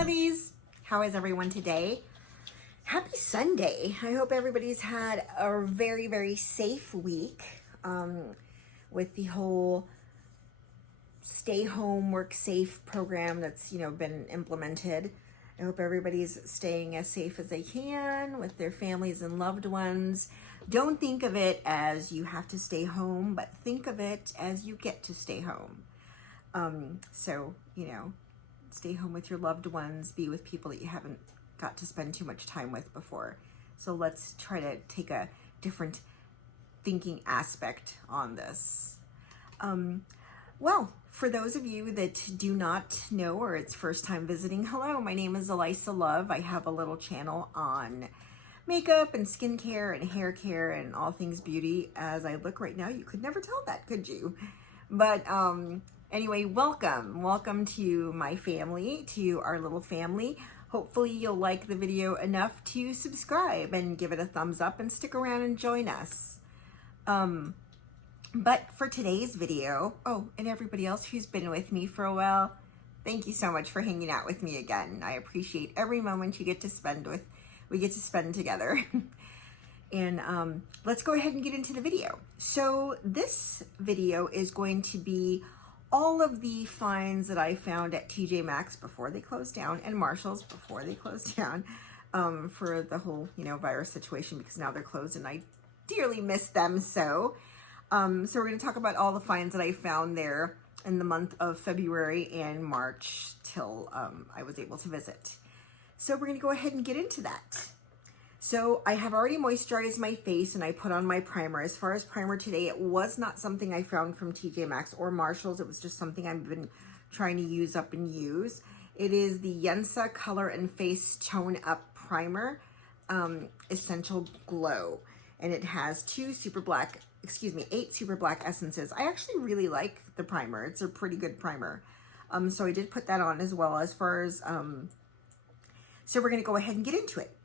Lovies! How is everyone today? Happy Sunday. I hope everybody's had a very, very safe week with the whole stay home, work safe program that's, been implemented. I hope everybody's staying as safe as they can with their families and loved ones. Don't think of it as you have to stay home, but think of it as you get to stay home. Stay home with your loved ones, be with people that you haven't got to spend too much time with before. So let's try to take a different thinking aspect on this. Well, for those of you that do not know or it's first time visiting, hello, my name is Alyssa Love. I have a little channel on makeup and skincare and hair care and all things beauty. As I look right now, you could never tell that, could you? But anyway, welcome to my family, to our little family. Hopefully you'll like the video enough to subscribe and give it a thumbs up and stick around and join us. But for today's video, and everybody else who's been with me for a while, thank you so much for hanging out with me again. I appreciate every moment we get to spend together. And let's go ahead and get into the video. So this video is going to be all of the finds that I found at TJ Maxx before they closed down and Marshall's before they closed down for the whole, virus situation, because now they're closed and I dearly miss them. So we're going to talk about all the finds that I found there in the month of February and March till I was able to visit. So we're going to go ahead and get into that. So I have already moisturized my face and I put on my primer. As far as primer today, it was not something I found from TJ Maxx or Marshall's. It was just something I've been trying to use up and use. It is the Yensa Color and Face Tone Up Primer, Essential Glow. And it has 8 super black essences. I actually really like the primer. It's a pretty good primer. So I did put that on as well so we're going to go ahead and get into it.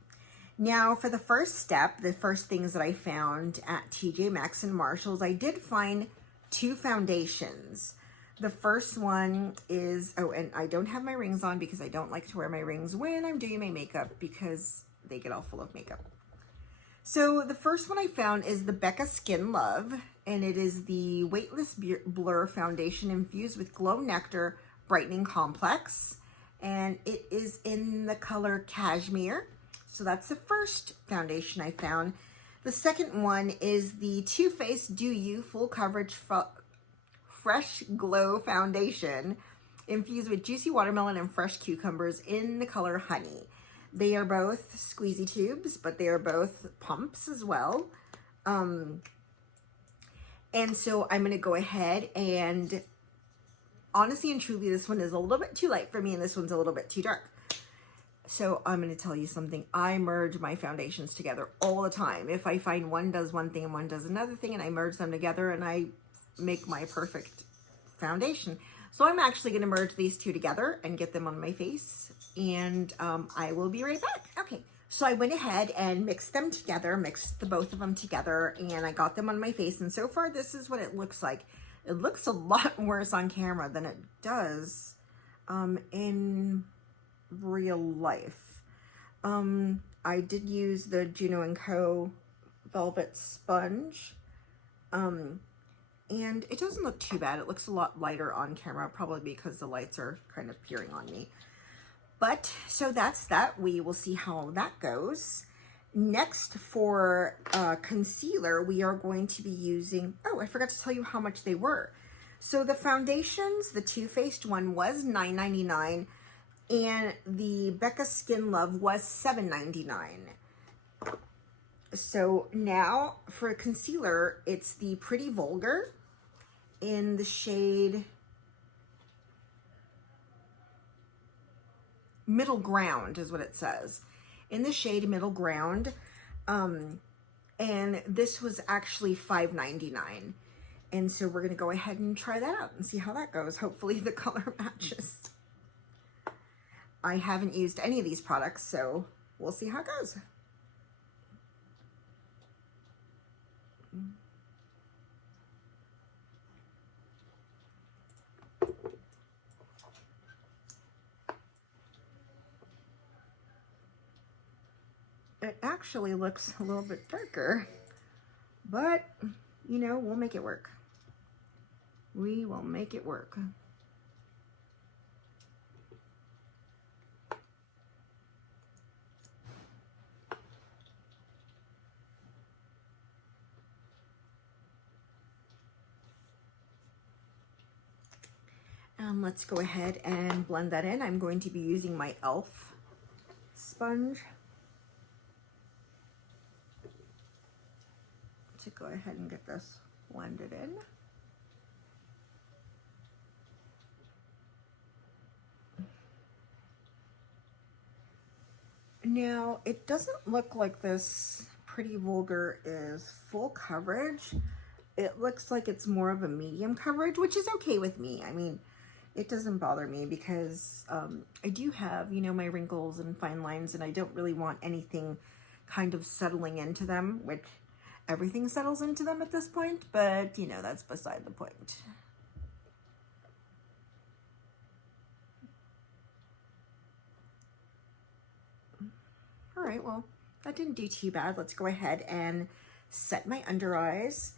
Now for the first step, the first things that I found at TJ Maxx and Marshall's, I did find 2 foundations. The first one is, and I don't have my rings on because I don't like to wear my rings when I'm doing my makeup because they get all full of makeup. So the first one I found is the Becca Skin Love, and it is the Weightless Blur Foundation infused with Glow Nectar Brightening Complex, and it is in the color Cashmere. So that's the first foundation I found. The second one is the Too Faced Do You Full Coverage Fresh Glow Foundation infused with juicy watermelon and fresh cucumbers in the color Honey. They are both squeezy tubes, but they are both pumps as well. And so I'm going to go ahead and honestly and truly, this one is a little bit too light for me and this one's a little bit too dark. So I'm going to tell you something. I merge my foundations together all the time. If I find one does one thing and one does another thing and I merge them together and I make my perfect foundation. So I'm actually going to merge these 2 together and get them on my face. And I will be right back. Okay, so I went ahead and mixed them together, mixed the both of them together, and I got them on my face. And so far, this is what it looks like. It looks a lot worse on camera than it does in real life. I did use the Juno & Co. Velvet Sponge. And it doesn't look too bad. It looks a lot lighter on camera, probably because the lights are kind of peering on me. But, so that's that. We will see how that goes. Next, for concealer, we are going to be using, I forgot to tell you how much they were. So the foundations, the Too Faced one was $9.99, and the Becca Skin Love was $7.99. So now for concealer, it's the Pretty Vulgar in the shade Middle Ground is what it says. In the shade Middle Ground. And this was actually $5.99. And so we're going to go ahead and try that out and see how that goes. Hopefully the color matches. I haven't used any of these products, so we'll see how it goes. it actually looks a little bit darker, but you know, we'll make it work. We will make it work. Let's go ahead and blend that in. I'm going to be using my e.l.f. sponge to go ahead and get this blended in. Now, it doesn't look like this Pretty Vulgar is full coverage. It looks like it's more of a medium coverage, which is okay with me. I mean, it doesn't bother me because I do have, you know, my wrinkles and fine lines, and I don't really want anything kind of settling into them, which everything settles into them at this point, but, you know, that's beside the point. All right, well, that didn't do too bad. Let's go ahead and set my under eyes.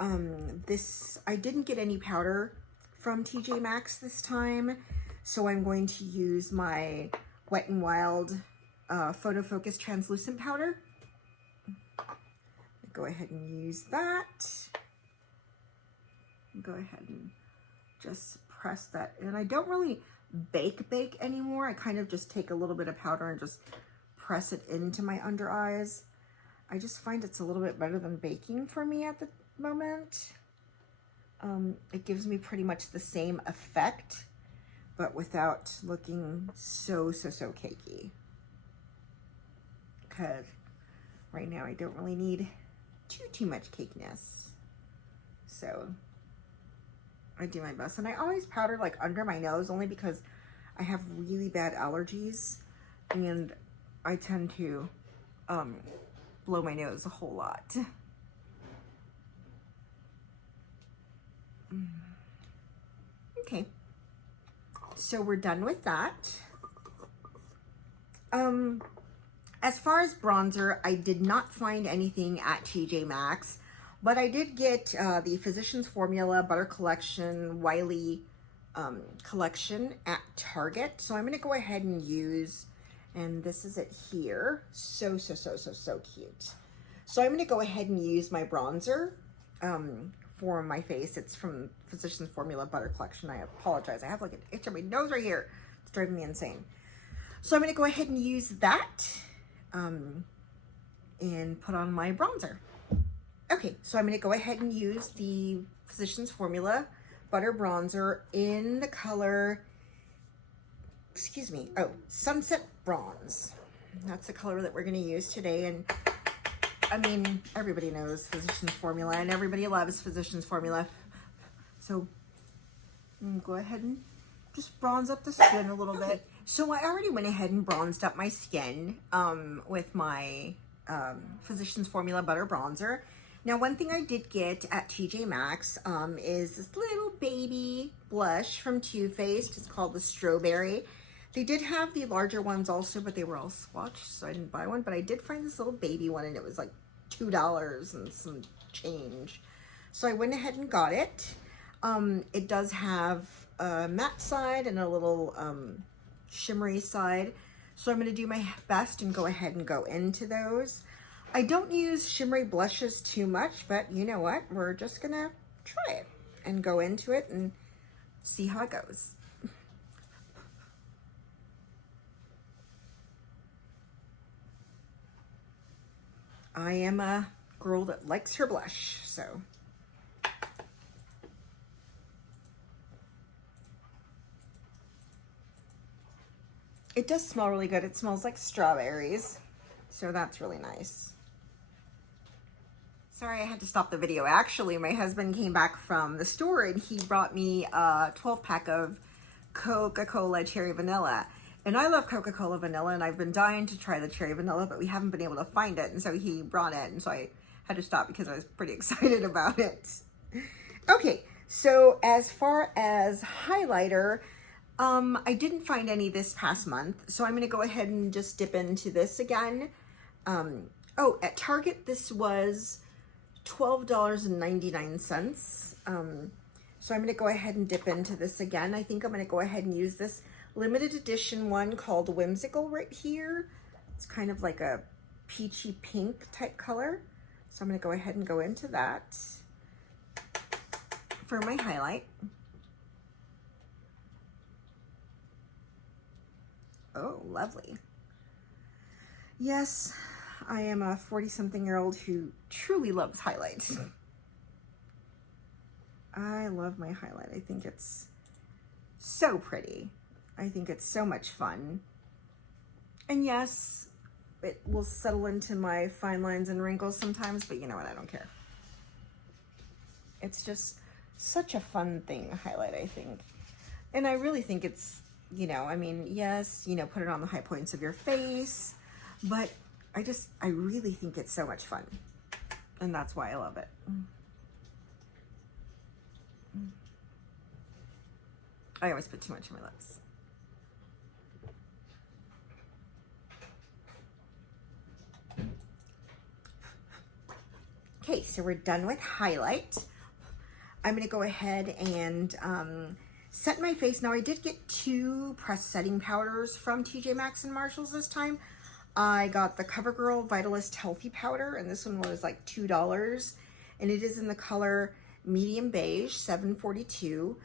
I didn't get any powder from TJ Maxx this time, so I'm going to use my Wet n Wild Photo Focus Translucent Powder. Go ahead and use that. Go ahead and just press that in. I don't really bake anymore. I kind of just take a little bit of powder and just press it into my under eyes. I just find it's a little bit better than baking for me at the moment. It gives me pretty much the same effect, but without looking so cakey. Because right now I don't really need too much cakiness. So I do my best. And I always powder like under my nose only because I have really bad allergies and I tend to blow my nose a whole lot. Okay, so we're done with that. As far as bronzer, I did not find anything at TJ Maxx, but I did get the Physicians Formula Butter Collection Wiley collection at Target. So I'm going to go ahead and use, and this is it here. So cute. So I'm going to go ahead and use my bronzer for my face. It's from Physicians Formula Butter Collection. I apologize. I have like an itch on my nose right here. It's driving me insane. So I'm going to go ahead and use that and put on my bronzer. Okay, so I'm going to go ahead and use the Physicians Formula Butter Bronzer in the color, Sunset Bronze. That's the color that we're going to use today. And I mean, everybody knows Physicians Formula and everybody loves Physicians Formula. So go ahead and just bronze up the skin a little bit. So I already went ahead and bronzed up my skin with my Physicians Formula Butter Bronzer. Now, one thing I did get at TJ Maxx is this little baby blush from Too Faced. It's called the Strawberry. They did have the larger ones also, but they were all swatched, so I didn't buy one. But I did find this little baby one, and it was like $2 and some change. So I went ahead and got it. It does have a matte side and a little shimmery side. So I'm going to do my best and go ahead and go into those. I don't use shimmery blushes too much, but you know what? We're just going to try it and go into it and see how it goes. I am a girl that likes her blush, so. It does smell really good. It smells like strawberries, so that's really nice. Sorry, I had to stop the video. Actually, my husband came back from the store and he brought me a 12-pack of Coca-Cola Cherry Vanilla. And I love Coca-Cola Vanilla, and I've been dying to try the Cherry Vanilla, but we haven't been able to find it, and so he brought it, and so I had to stop because I was pretty excited about it. Okay, so as far as highlighter, I didn't find any this past month, so I'm going to go ahead and just dip into this again. Oh, at Target, this was $12.99. So I'm going to go ahead and dip into this again. I think I'm going to go ahead and use this limited edition one called Whimsical right here. It's kind of like a peachy pink type color. So I'm going to go ahead and go into that for my highlight. Oh, lovely. Yes, I am a 40-something-year-old who truly loves highlights. I love my highlight. I think it's so pretty. I think it's so much fun. And yes, it will settle into my fine lines and wrinkles sometimes, but you know what? I don't care. It's just such a fun thing, a highlight, I think. And I really think it's, you know, I mean, yes, you know, put it on the high points of your face, but I really think it's so much fun. And that's why I love it. I always put too much on my lips. Okay, so we're done with highlight. I'm going to go ahead and set my face. Now, I did get 2 pressed setting powders from TJ Maxx and Marshalls this time. I got the CoverGirl Vitalist Healthy Powder, and this one was like $2. And it is in the color medium beige, 742.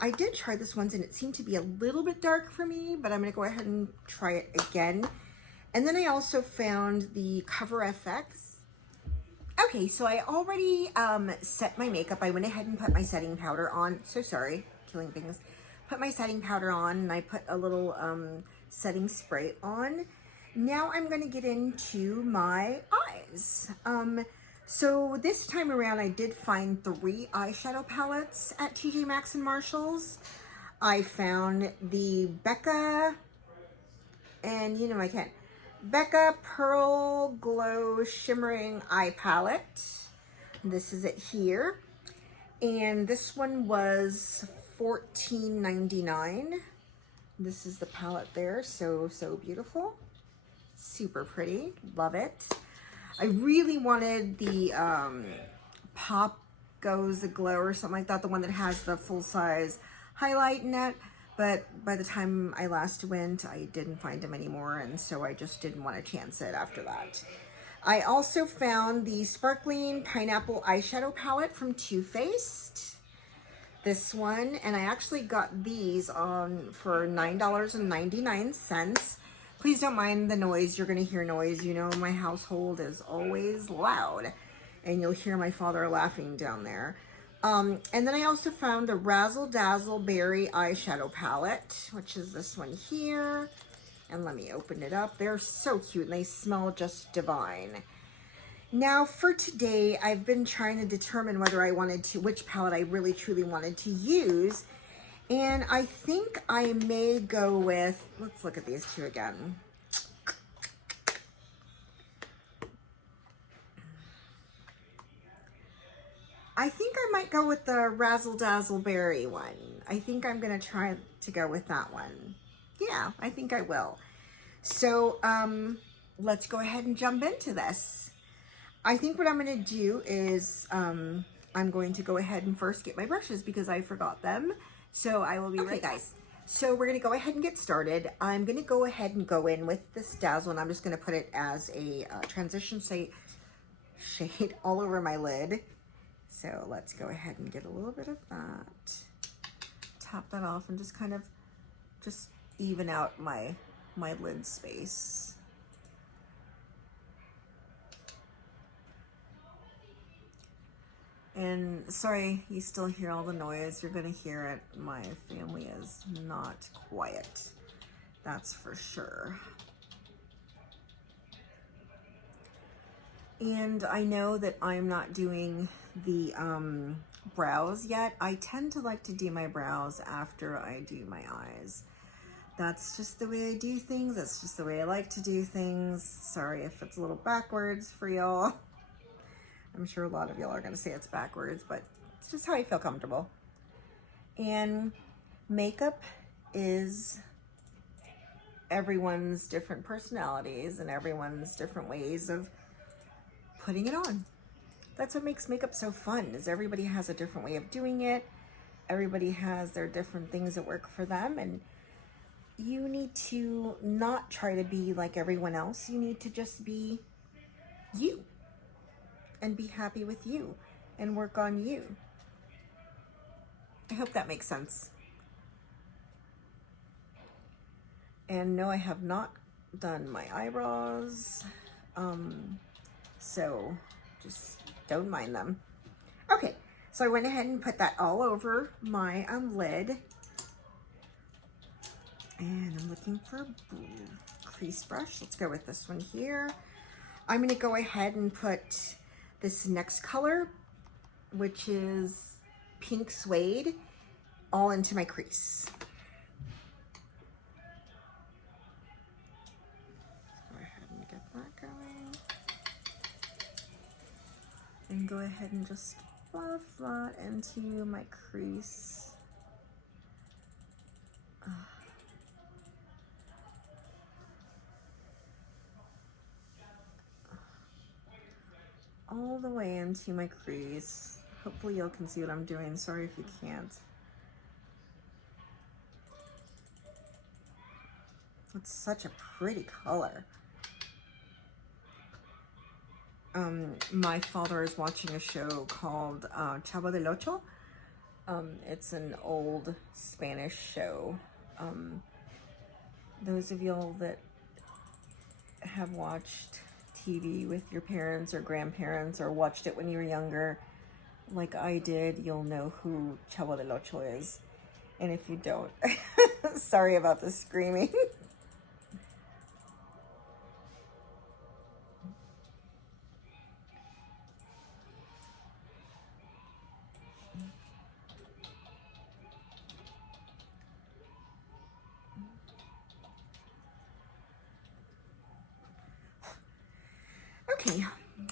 I did try this once and it seemed to be a little bit dark for me, but I'm going to go ahead and try it again. And then I also found the Cover FX. Okay, so I already set my makeup. I went ahead and put my setting powder on. So sorry, killing things. Put my setting powder on and I put a little setting spray on. Now I'm going to get into my eyes. So this time around, I did find 3 eyeshadow palettes at TJ Maxx and Marshalls. I found the Becca, and you know I can't, Becca Pearl Glow Shimmering Eye Palette. This is it here. And this one was $14.99. This is the palette there, so beautiful. Super pretty, love it. I really wanted the Pop Goes Aglow or something like that, the one that has the full-size highlight in it, but by the time I last went, I didn't find them anymore, and so I just didn't want to chance it after that. I also found the Sparkling Pineapple Eyeshadow Palette from Too Faced. This one, and I actually got these on for $9.99. Please don't mind the noise. You're going to hear noise. You know, my household is always loud. And you'll hear my father laughing down there. And then I also found the Razzle Dazzle Berry Eyeshadow Palette, which is this one here. And let me open it up. They're so cute and they smell just divine. Now for today, I've been trying to determine whether I wanted to, which palette I really truly wanted to use. And I think I may go with, let's look at these 2 again. I think I might go with the Razzle Dazzle Berry one. I think I'm going to try to go with that one. Yeah, I think I will. So let's go ahead and jump into this. I think what I'm going to do is I'm going to go ahead and first get my brushes because I forgot them. So I will be right back. Guys. So we're going to go ahead and get started. I'm going to go ahead and go in with this Dazzle, and I'm just going to put it as a transition shade all over my lid. So let's go ahead and get a little bit of that. Tap that off and just kind of just even out my lid space. And sorry, you still hear all the noise. You're gonna hear it. My family is not quiet. That's for sure. And I know that I'm not doing the brows yet. I tend to like to do my brows after I do my eyes. That's just the way I do things. That's just the way I like to do things. Sorry if it's a little backwards for y'all. I'm sure a lot of y'all are going to say it's backwards, but it's just how I feel comfortable. And makeup is everyone's different personalities and everyone's different ways of putting it on. That's what makes makeup so fun, is everybody has a different way of doing it. Everybody has their different things that work for them, and you need to not try to be like everyone else. You need to just be you and be happy with you and work on you. I hope that makes sense. And no, I have not done my eyebrows, so just don't mind them. Okay, so I went ahead and put that all over my lid. And I'm looking for a crease brush. Let's go with this one here. I'm gonna go ahead and put this next color, which is pink suede, all into my crease. Go ahead and get that going. And go ahead and just fluff that into my crease. All the way into my crease. Hopefully you can see what I'm doing. Sorry if you can't. It's such a pretty color. My father is watching a show called Chavo del Ocho. It's an old Spanish show. Those of y'all that have watched TV with your parents or grandparents or watched it when you were younger, like I did, you'll know who Chavo del Ocho is. And if you don't, sorry about the screaming. Okay,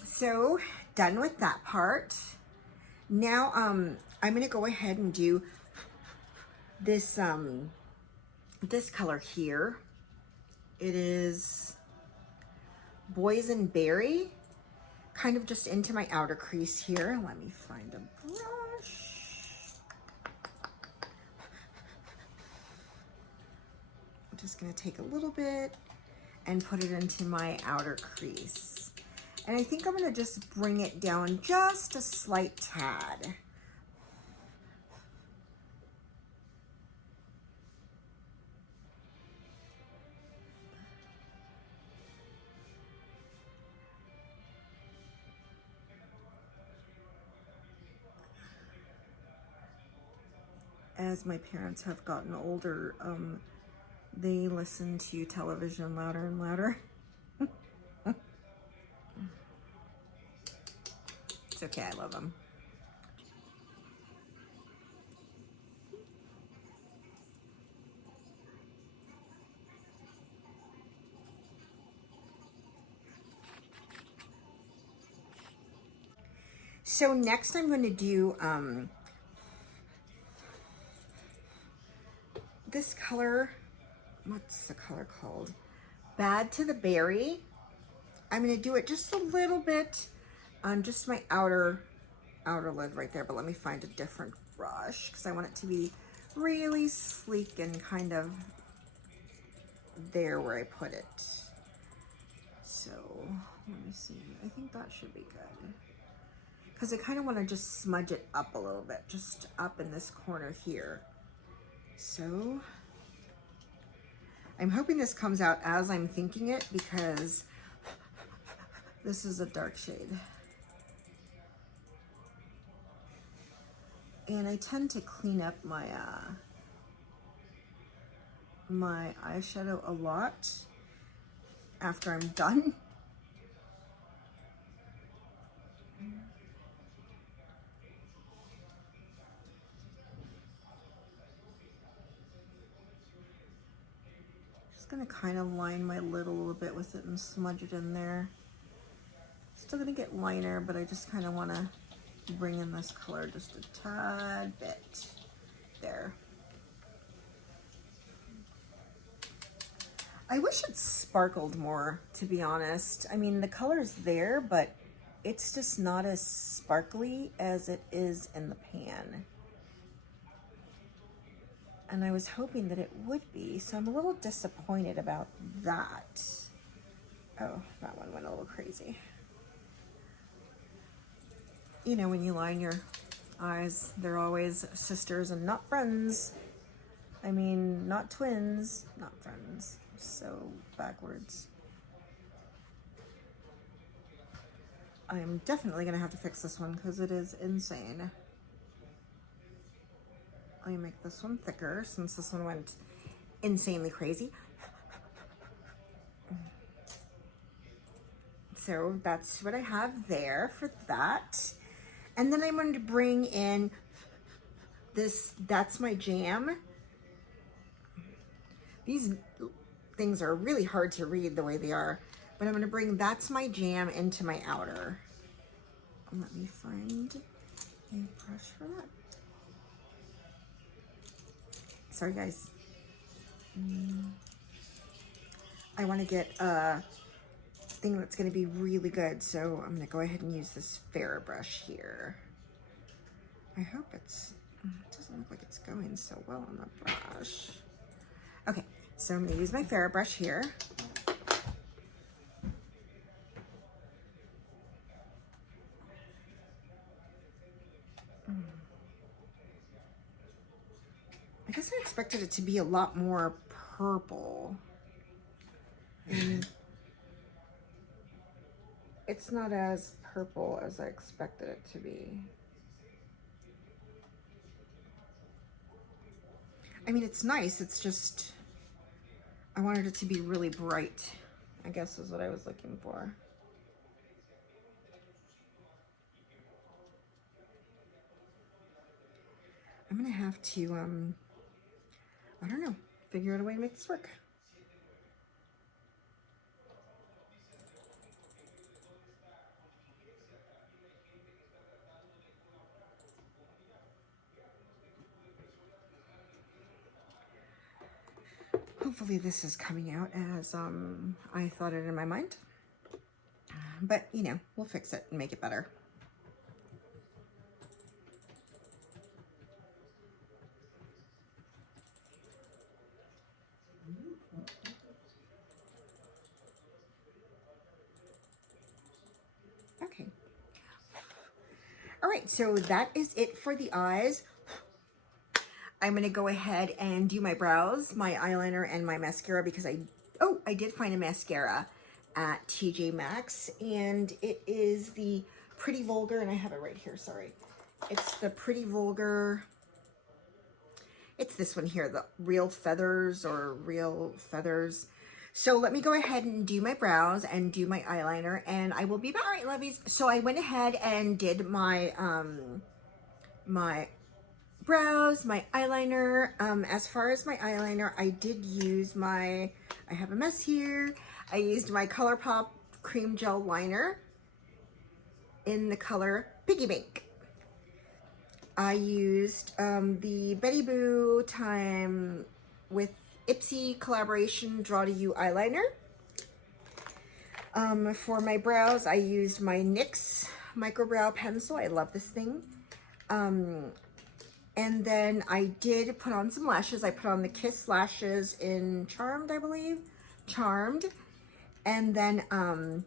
so done with that part. Now I'm gonna go ahead and do this this color here. It is Boysenberry, kind of just into my outer crease here. Let me find a brush. I'm just gonna take a little bit and put it into my outer crease. And I think I'm gonna just bring it down just a slight tad. As my parents have gotten older, they listen to television louder and louder. It's okay, I love them. So next I'm going to do this color. What's the color called? Bad to the Berry. I'm going to do it just a little bit on just my outer lid right there, but let me find a different brush because I want it to be really sleek and kind of there where I put it. So let me see, I think that should be good because I kind of want to just smudge it up a little bit, just up in this corner here. So I'm hoping this comes out as I'm thinking it because this is a dark shade. And I tend to clean up my my eyeshadow a lot after I'm done. Just gonna kind of line my lid a little bit with it and smudge it in there. Still gonna get liner, but I just kind of want to bring in this color just a tad bit there. I wish it sparkled more, to be honest. I mean, the color's there, but it's just not as sparkly as it is in the pan. And I was hoping that it would be, so I'm a little disappointed about that. Oh, that one went a little crazy. You know, when you line your eyes, they're always sisters and not friends. I mean, not twins, not friends. So backwards. I am definitely gonna have to fix this one because it is insane. Let me make this one thicker since this one went insanely crazy. So that's what I have there for that. And then I'm going to bring in this, That's My Jam. These things are really hard to read the way they are, but I'm going to bring That's My Jam into my outer. Let me find a brush for that. Sorry guys. I want to get a thing that's going to be really good, so I'm going to go ahead and use this Farrah brush here. I hope it doesn't look like it's going so well on the brush. Okay, so I'm going to use my Farrah brush here. I guess I expected it to be a lot more purple. And it's not as purple as I expected it to be. I mean, it's nice, it's just, I wanted it to be really bright, I guess is what I was looking for. I'm gonna have to, I don't know, figure out a way to make this work. Hopefully this is coming out as I thought it in my mind. But, you know, we'll fix it and make it better. Okay. All right, so that is it for the eyes. I'm going to go ahead and do my brows, my eyeliner, and my mascara because I did find a mascara at TJ Maxx, and it is the Pretty Vulgar, and I have it right here, sorry. It's the Pretty Vulgar, it's this one here, the Real Feathers or Real Feathers. So let me go ahead and do my brows and do my eyeliner, and I will be back. All right, lovies. So I went ahead and did my, my brows, my eyeliner. As far as my eyeliner, I did use I have a mess here. I used my ColourPop Cream Gel Liner in the color Piggy Bank. I used the Betty Boo Time with Ipsy collaboration Draw to You eyeliner. For my brows, I used my NYX Micro Brow Pencil. I love this thing. And then I did put on some lashes. I put on the Kiss lashes in Charmed, I believe. Charmed. And then I'm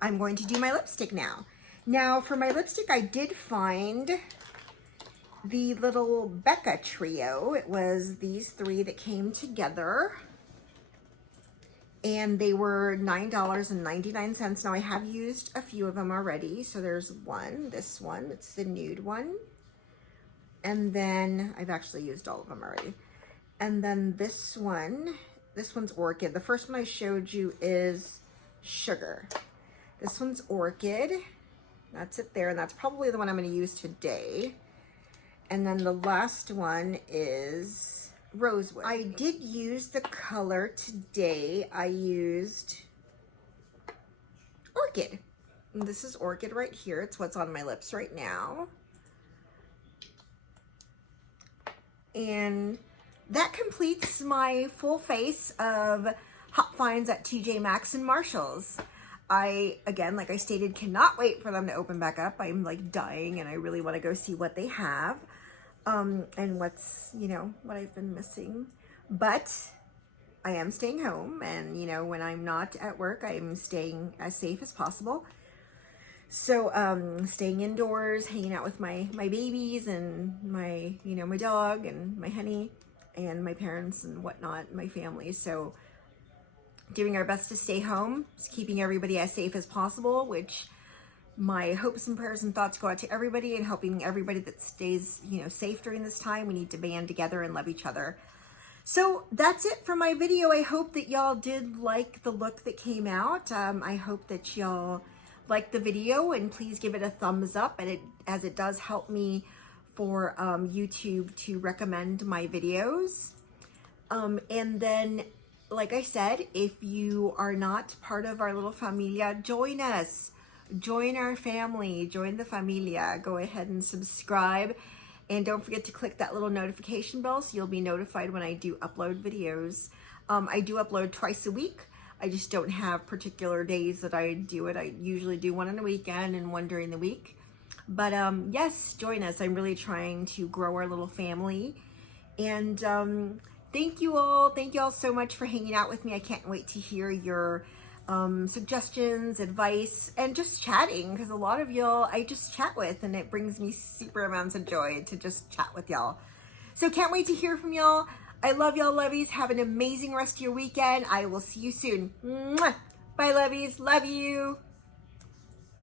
going to do my lipstick now. Now for my lipstick, I did find the little Becca trio. It was these three that came together. And they were $9.99. Now I have used a few of them already. So there's one, this one, it's the nude one. And then I've actually used all of them already. And then this one's Orchid. The first one I showed you is Sugar. This one's Orchid. That's it there. And that's probably the one I'm going to use today. And then the last one is Rosewood. I did use the color today. I used Orchid. And this is Orchid right here. It's what's on my lips right now. And that completes my full face of hot finds at TJ Maxx and Marshalls. I, again, like I stated, cannot wait for them to open back up. I'm like dying and I really want to go see what they have. And what's, you know, what I've been missing. But I am staying home, and, you know, when I'm not at work, I'm staying as safe as possible. So, staying indoors, hanging out with my babies and my, you know, my dog and my honey and my parents and whatnot, my family. So, doing our best to stay home, keeping everybody as safe as possible, which my hopes and prayers and thoughts go out to everybody, and helping everybody that stays, you know, safe during this time. We need to band together and love each other. So that's it for my video. I hope that y'all did like the look that came out. I hope that y'all liked the video, and please give it a thumbs up, and as it does help me for YouTube to recommend my videos. And then, like I said, if you are not part of our little Familia, join us. Join our family, join the Familia. Go ahead and subscribe, and don't forget to click that little notification bell so you'll be notified when I do upload videos. I do upload twice a week. I just don't have particular days that I do it. I usually do one on the weekend and one during the week. But yes, join us. I'm really trying to grow our little family. And thank you all. Thank you all so much for hanging out with me. I can't wait to hear your suggestions, advice, and just chatting, because a lot of y'all I just chat with, and it brings me super amounts of joy to just chat with y'all. So can't wait to hear from y'all. I love y'all, lovies. Have an amazing rest of your weekend. I will see you soon. Mwah! Bye, lovies. Love you.